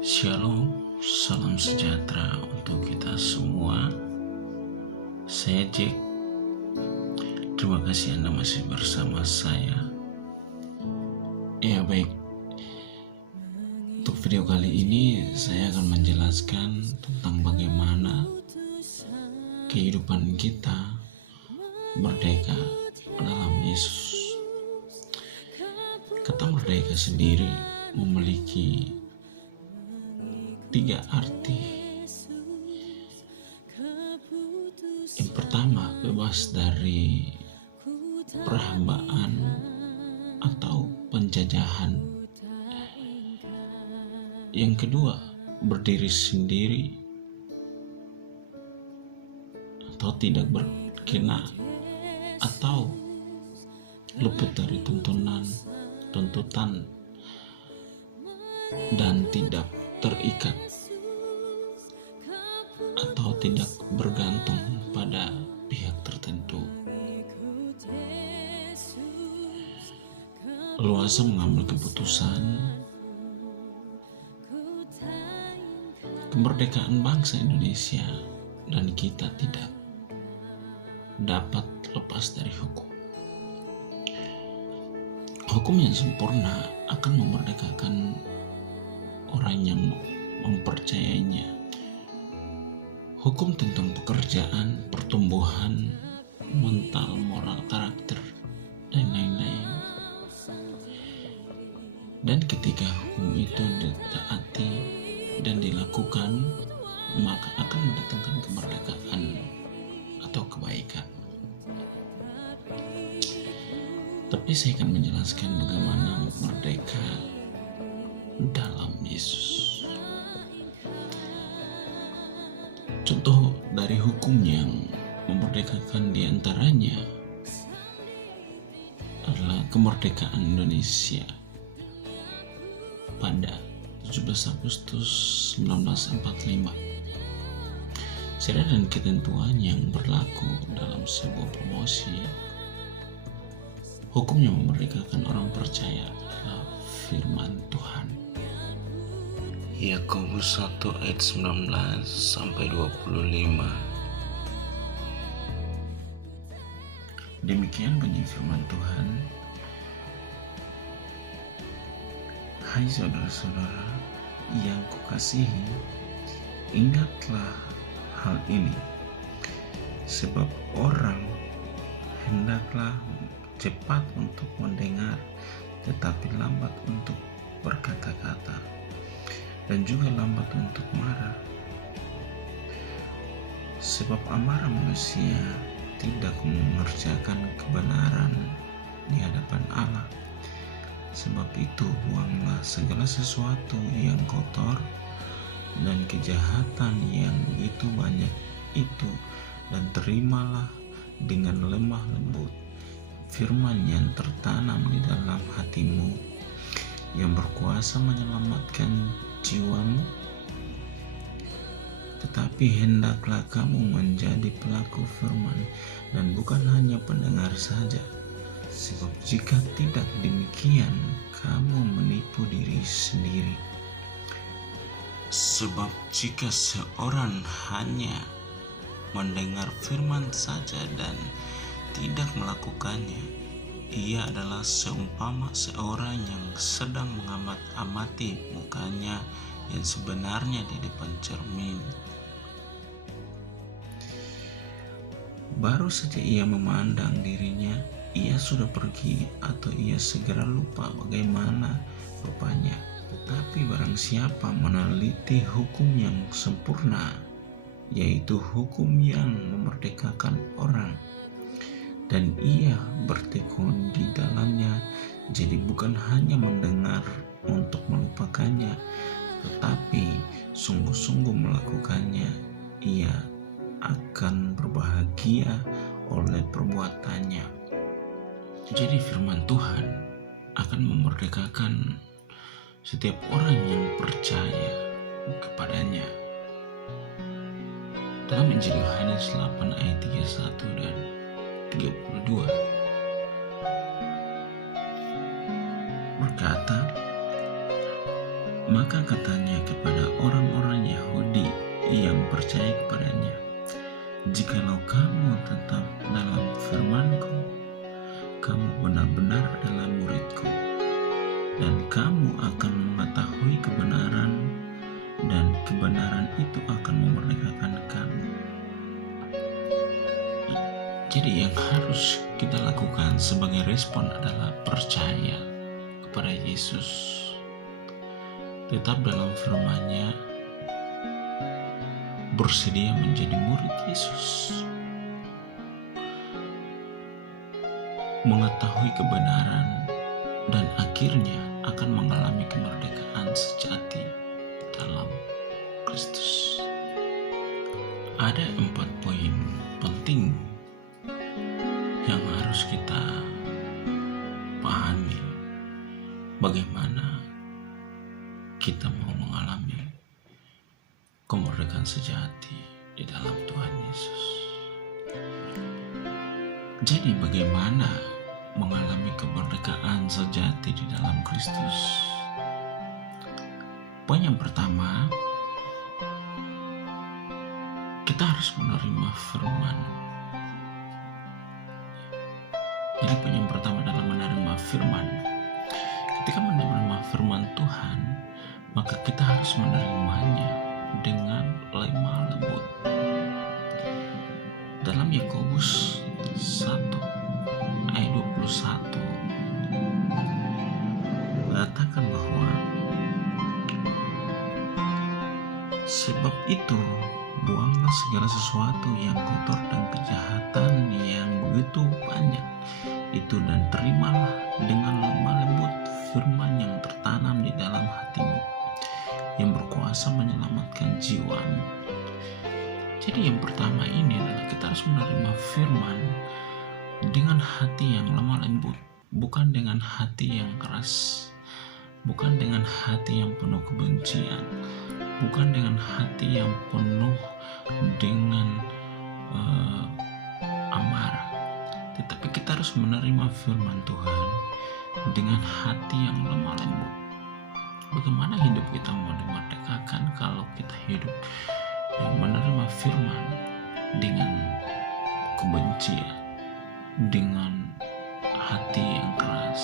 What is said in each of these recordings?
Shalom, salam sejahtera untuk kita semua. Saya Jack. Terima kasih Anda masih bersama saya. Ya baik, untuk video kali ini saya akan menjelaskan tentang bagaimana kehidupan kita merdeka dalam Yesus. Kata merdeka sendiri memiliki 3 arti. Yang pertama, bebas dari perhambaan atau penjajahan. Yang kedua, berdiri sendiri atau tidak berkena atau luput dari tuntutan dan tidak terikat atau tidak bergantung pada pihak tertentu. Leluasa mengambil keputusan. Kemerdekaan bangsa Indonesia dan kita tidak dapat lepas dari hukum. Hukum yang sempurna akan memerdekakan orang yang mempercayainya. Hukum tentang pekerjaan, pertumbuhan, mental, moral, karakter, dan lain-lain. Dan ketika hukum itu ditaati dan dilakukan, maka akan mendatangkan kemerdekaan atau kebaikan. Tapi saya akan menjelaskan bagaimana merdeka dalam Yesus. Contoh dari hukum yang memerdekakan diantaranya adalah kemerdekaan Indonesia pada 17 Agustus 1945. Syarat dan ketentuan yang berlaku dalam sebuah promosi. Hukum yang memerdekakan orang percaya adalah firman Tuhan. Yakobus 1 ayat 19 sampai 25. Demikian bunyi firman Tuhan. Hai saudara-saudara yang kukasihi, ingatlah hal ini, sebab orang hendaklah cepat untuk mendengar, tetapi lambat untuk berkata-kata, dan juga lambat untuk marah. Sebab amarah manusia tidak mengerjakan kebenaran di hadapan Allah. Sebab itu buanglah segala sesuatu yang kotor dan kejahatan yang begitu banyak itu, dan terimalah dengan lemah lembut firman yang tertanam di dalam hatimu, yang berkuasa menyelamatkan jiwamu. Tetapi hendaklah kamu menjadi pelaku firman dan bukan hanya pendengar saja, sebab jika tidak demikian, kamu menipu diri sendiri. Sebab jika seorang hanya mendengar firman saja dan tidak melakukannya, ia adalah seumpama seorang yang sedang mengamat-amati mukanya yang sebenarnya di depan cermin. Baru saja ia memandang dirinya, ia sudah pergi atau ia segera lupa bagaimana rupanya. Tetapi barang siapa meneliti hukum yang sempurna, yaitu hukum yang memerdekakan orang, dan ia bertekun di dalamnya, jadi bukan hanya mendengar untuk melupakannya, tetapi sungguh-sungguh melakukannya, ia akan berbahagia oleh perbuatannya. Jadi firman Tuhan akan memerdekakan setiap orang yang percaya kepadanya. Dalam Injil Yohanes 8 ayat 31 dan 32 berkata, Maka katanya kepada orang-orang Yahudi yang percaya kepadanya, "Jikalau kamu tetap dalam firman-Ku, kamu benar-benar adalah murid-Ku, dan kamu akan mengetahui kebenaran, dan kebenaran itu akan memerdekakan kamu." Jadi yang harus kita lakukan sebagai respon adalah percaya kepada Yesus, tetap dalam firman-Nya, bersedia menjadi murid Yesus, mengetahui kebenaran, dan akhirnya akan mengalami kemerdekaan sejati dalam Kristus. Ada 4 poin penting yang harus kita pahami bagaimana kita mau mengalami kemerdekaan sejati di dalam Tuhan Yesus. Jadi bagaimana mengalami kemerdekaan sejati di dalam Kristus? Poin yang pertama, kita harus menerima firman. Jadi poin yang pertama adalah menerima firman. Ketika menerima firman Tuhan, maka kita harus menerimanya dengan lemah lembut. Dalam Yakobus 1 ayat 21 mengatakan bahwa sebab itu buanglah segala sesuatu yang kotor dan kejahatan yang begitu banyak itu, dan terimalah dengan lemah lembut firman yang tertanam di dalam hatimu, yang berkuasa menyelamatkan jiwamu. Jadi yang pertama ini adalah kita harus menerima firman dengan hati yang lemah lembut, bukan dengan hati yang keras, bukan dengan hati yang penuh kebencian, bukan dengan hati yang penuh dengan amarah. Tetapi kita harus menerima firman Tuhan dengan hati yang lemah lembut. Bagaimana hidup kita mau dimerdekakan kalau kita hidup yang menerima firman dengan kebencian, dengan hati yang keras?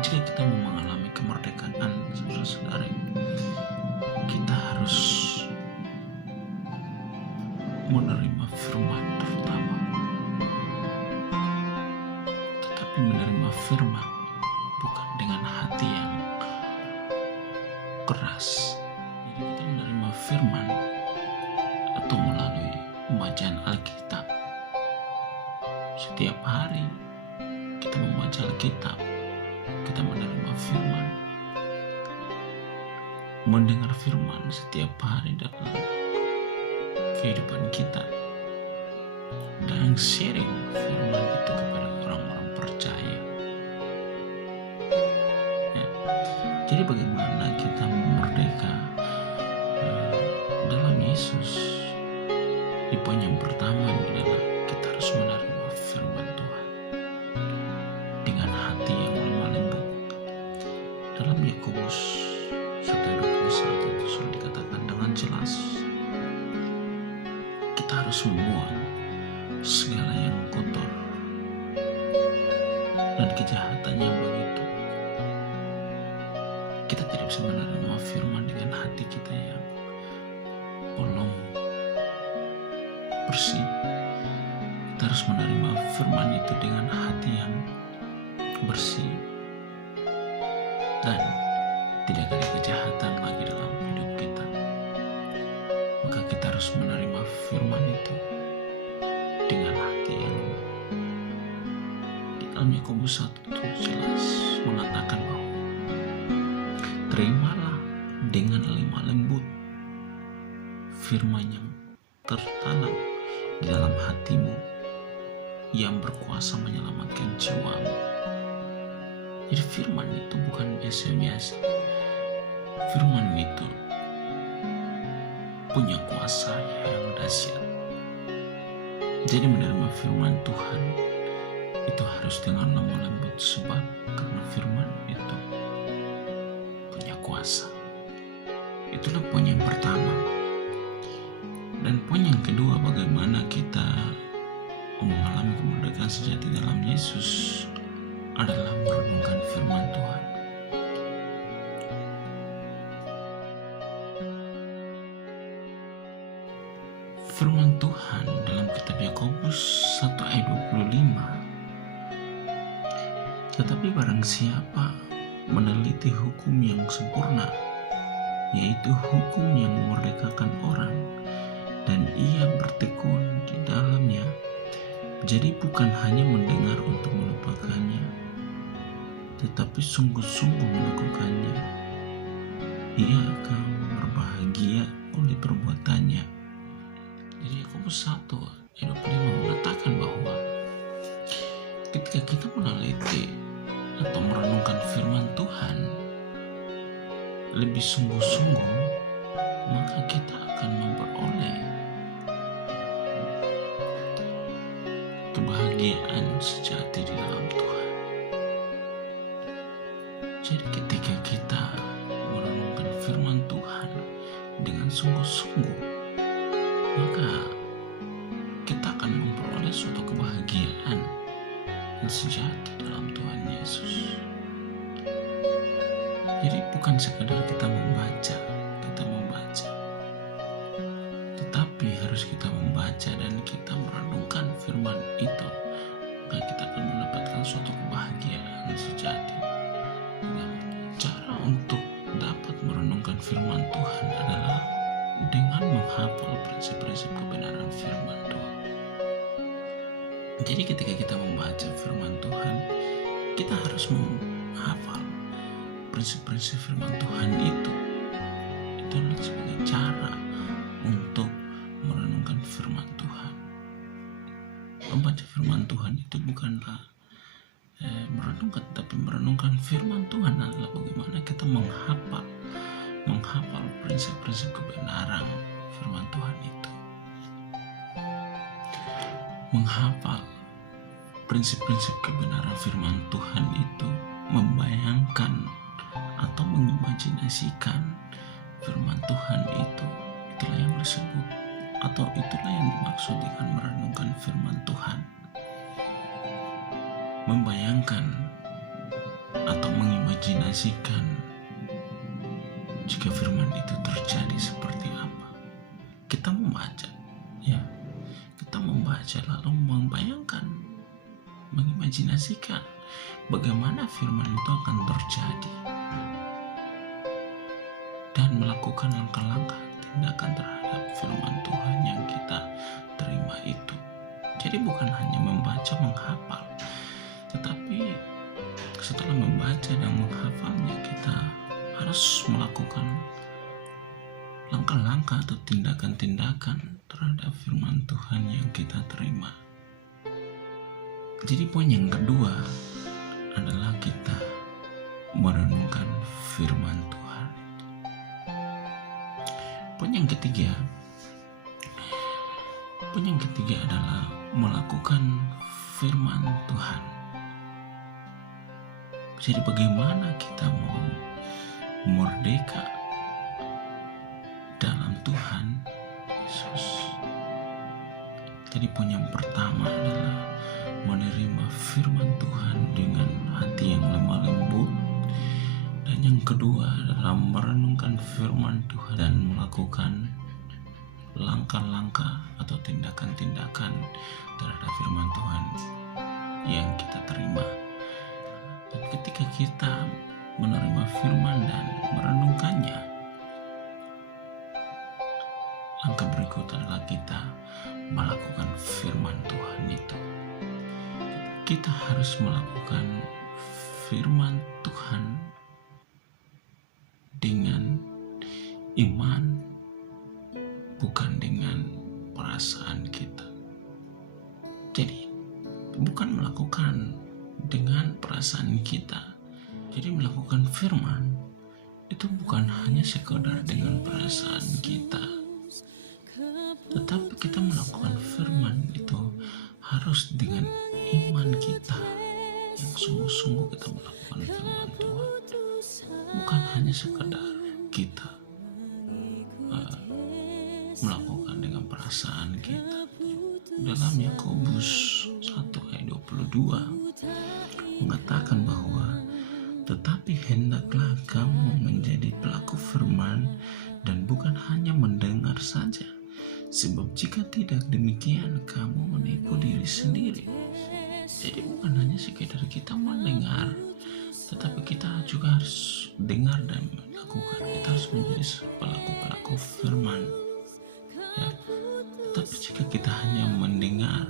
Jika kita mau mengalami kemerdekaan, saudara-saudara, kita harus menerima firman terutama. Tetapi menerima firman bukan dengan hati yang keras. Jadi kita menerima firman atau melalui pembacaan Alkitab. Setiap hari kita membaca Alkitab, kita menerima firman, mendengar firman setiap hari dalam kehidupan kita, dan sharing firman itu kepada orang-orang percaya. Ya. Jadi bagaimana kita merdeka dalam Yesus? Di poin yang pertama adalah kita harus menerima firman Tuhan dengan hati yang lemah lembut. Dalam Yakobus 1:21 itu sudah dikatakan dengan jelas, kita harus membuang segala yang kotor dan kejahatan yang begitu. Kita tidak bisa menerima firman dengan hati kita yang belum bersih. Kita harus menerima firman itu dengan hati yang bersih dan tidak ada kejahatan lagi dalam hidup kita. Maka kita harus menerima firman itu dengan hati yang di dalam Yakobus 1 itu jelas mengatakan bahwa terimalah dengan lemah lembut firman yang tertanam di dalam hatimu, yang berkuasa menyelamatkan jiwamu. Jadi firman itu bukan biasa-biasa. Firman itu punya kuasa yang dahsyat. Jadi menerima firman Tuhan itu harus dengan lemah lembut, sebab karena firman itu kuasa. Itulah poin yang pertama. Dan poin yang kedua, bagaimana kita mengalami kemerdekaan sejati dalam Yesus adalah merenungkan firman Tuhan. Firman Tuhan dalam kitab Yakobus 1 ayat 25. Tetapi barang siapa meneliti hukum yang sempurna, yaitu hukum yang memerdekakan orang, dan ia bertekun di dalamnya, jadi bukan hanya mendengar untuk melupakannya, tetapi sungguh-sungguh melakukannya, ia akan berbahagia oleh perbuatannya. Jadi Yakobus 1 ayat 25 mengatakan bahwa ketika kita meneliti atau merenungkan firman Tuhan lebih sungguh-sungguh, maka kita akan memperoleh kebahagiaan sejati di dalam Tuhan. Jadi ketika kita merenungkan firman Tuhan dengan sungguh-sungguh, maka kita akan memperoleh suatu kebahagiaan yang sejati dalam Tuhan Yesus. Jadi bukan sekadar kita membaca, tetapi harus kita membaca dan kita merenungkan firman itu, maka kita akan mendapatkan suatu kebahagiaan sejati. Cara untuk dapat merenungkan firman Tuhan adalah dengan menghafal prinsip-prinsip kebenaran firman Tuhan. Jadi ketika kita membaca firman Tuhan, kita harus menghafal prinsip-prinsip firman Tuhan itu. Itu adalah sebagai cara untuk merenungkan firman Tuhan. Membaca firman Tuhan itu bukanlah merenungkan, tapi merenungkan firman Tuhan adalah bagaimana kita menghafal prinsip-prinsip kebenaran firman Tuhan itu. Menghafal prinsip-prinsip kebenaran firman Tuhan itu membayangkan atau mengimajinasikan firman Tuhan itu. Itulah yang disebut atau itulah yang dimaksud dengan merenungkan firman Tuhan. Membayangkan atau mengimajinasikan jika firman itu terjadi seperti apa. Kita membaca, ya. Kita membaca lalu membayangkan, mengimajinasikan bagaimana firman itu akan terjadi dan melakukan langkah-langkah tindakan terhadap firman Tuhan yang kita terima itu. Jadi bukan hanya membaca, menghafal, tetapi setelah membaca dan menghafalnya, kita harus melakukan langkah-langkah atau tindakan-tindakan terhadap firman Tuhan yang kita terima. Jadi poin yang kedua adalah kita merenungkan firman Tuhan. Poin yang ketiga adalah melakukan firman Tuhan. Jadi bagaimana kita mau merdeka dalam Tuhan Yesus? Jadi poin yang pertama adalah menerima firman Tuhan dengan hati yang lemah lembut, dan yang kedua adalah merenungkan firman Tuhan dan melakukan langkah-langkah atau tindakan-tindakan terhadap firman Tuhan yang kita terima. Dan ketika kita menerima firman dan merenungkannya, langkah berikut adalah kita melakukan firman Tuhan itu. Kita harus melakukan firman Tuhan dengan iman, bukan dengan perasaan kita. Jadi bukan melakukan dengan perasaan kita. Jadi melakukan firman itu bukan hanya sekedar dengan perasaan kita, tetapi kita melakukan firman itu harus dengan iman kita yang sungguh-sungguh kita melakukan firman Tuhan. bukan hanya sekadar kita melakukan dengan perasaan kita. Dalam Yakobus 1 ayat 22 mengatakan bahwa tetapi hendaklah kamu menjadi pelaku firman dan bukan hanya mendengar saja, sebab jika tidak demikian kamu menipu diri sendiri. Jadi bukan hanya sekedar kita mendengar, tetapi kita juga harus dengar dan melakukan. Kita harus menjadi pelaku-pelaku firman, ya. Tetapi jika kita hanya mendengar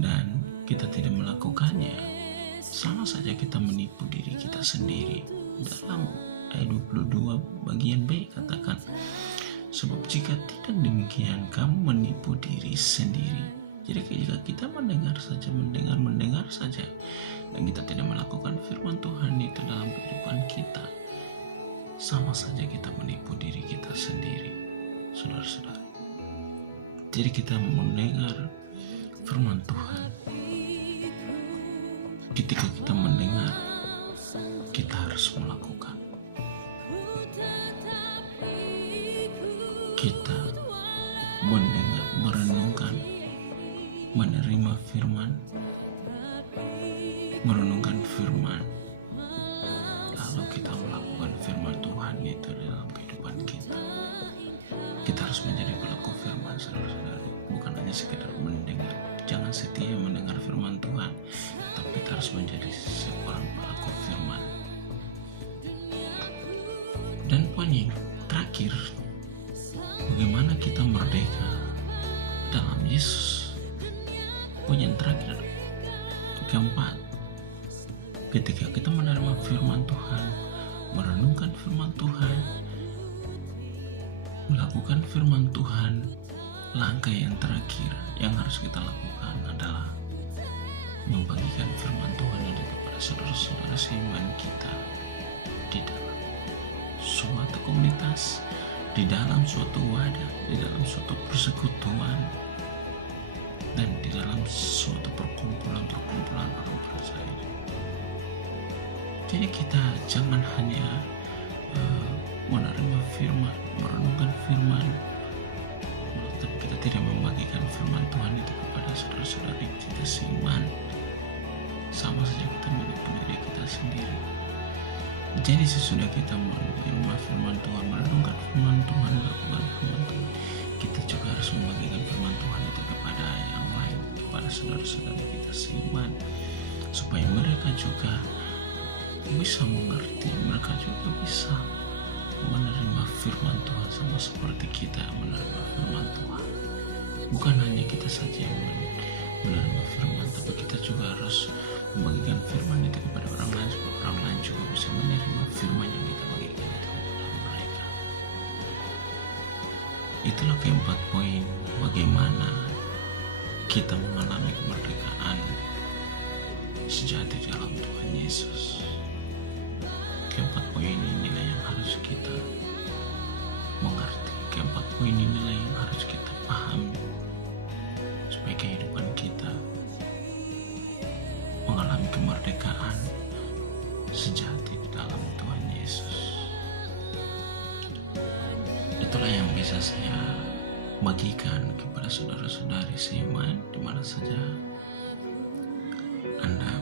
dan kita tidak melakukannya, sama saja kita menipu diri kita sendiri. Dalam ayat 22 bagian B katakan, sebab jika tidak demikian kamu menipu diri sendiri. Jadi jika kita mendengar saja dan kita tidak melakukan firman Tuhan itu dalam kehidupan kita, sama saja kita menipu diri kita sendiri, saudara-saudara. Jadi kita mendengar firman Tuhan. Ketika kita mendengar, kita harus melakukan. Kita mendengar, merenungkan, menerima firman, merenungkan firman, lalu kita melakukan firman Tuhan itu dalam kehidupan kita. Kita harus menjadi pelaku firman, saudara-saudara, bukan hanya sekedar mendengar. Jangan setia mendengar firman Tuhan, tapi kita harus menjadi seorang pelaku firman. Dan poin yang terakhir, bagaimana kita merdeka dalam Yesus. Poin yang terakhir, keempat, ketika kita menerima firman Tuhan, merenungkan firman Tuhan, melakukan firman Tuhan, langkah yang terakhir yang harus kita lakukan adalah membagikan firman Tuhan itu kepada saudara-saudara seiman kita di dalam suatu komunitas, di dalam suatu wadah, di dalam suatu persekutuan, dan di dalam suatu perkumpulan orang percaya. Jadi kita jangan hanya menerima firman, merenungkan firman, tapi kita tidak membagikan firman Tuhan itu kepada saudara-saudara kita seiman, sama saja kita menipu diri kita sendiri. Jadi sesudah kita menerima firman Tuhan, merenungkan firman Tuhan, melakukan firman Tuhan, kita juga harus membagikan firman Tuhan itu kepada yang lain, kepada saudara-saudara kita seiman, supaya mereka juga bisa mengerti, mereka juga bisa menerima firman Tuhan sama seperti kita menerima firman Tuhan. Bukan hanya kita saja yang menerima firman, tapi kita juga harus membagikan firman itu kepada orang lain, supaya orang lain juga bisa menerima firman yang kita bagikan itu kepada mereka. Itulah keempat poin bagaimana kita mengalami kemerdekaan sejati dalam Tuhan Yesus. Keempat poin inilah yang harus kita mengerti. Keempat poin inilah yang harus kita pahami supaya kehidupan kita mengalami kemerdekaan sejati dalam Tuhan Yesus. Itulah yang bisa saya bagikan kepada saudara-saudari seiman di mana saja Anda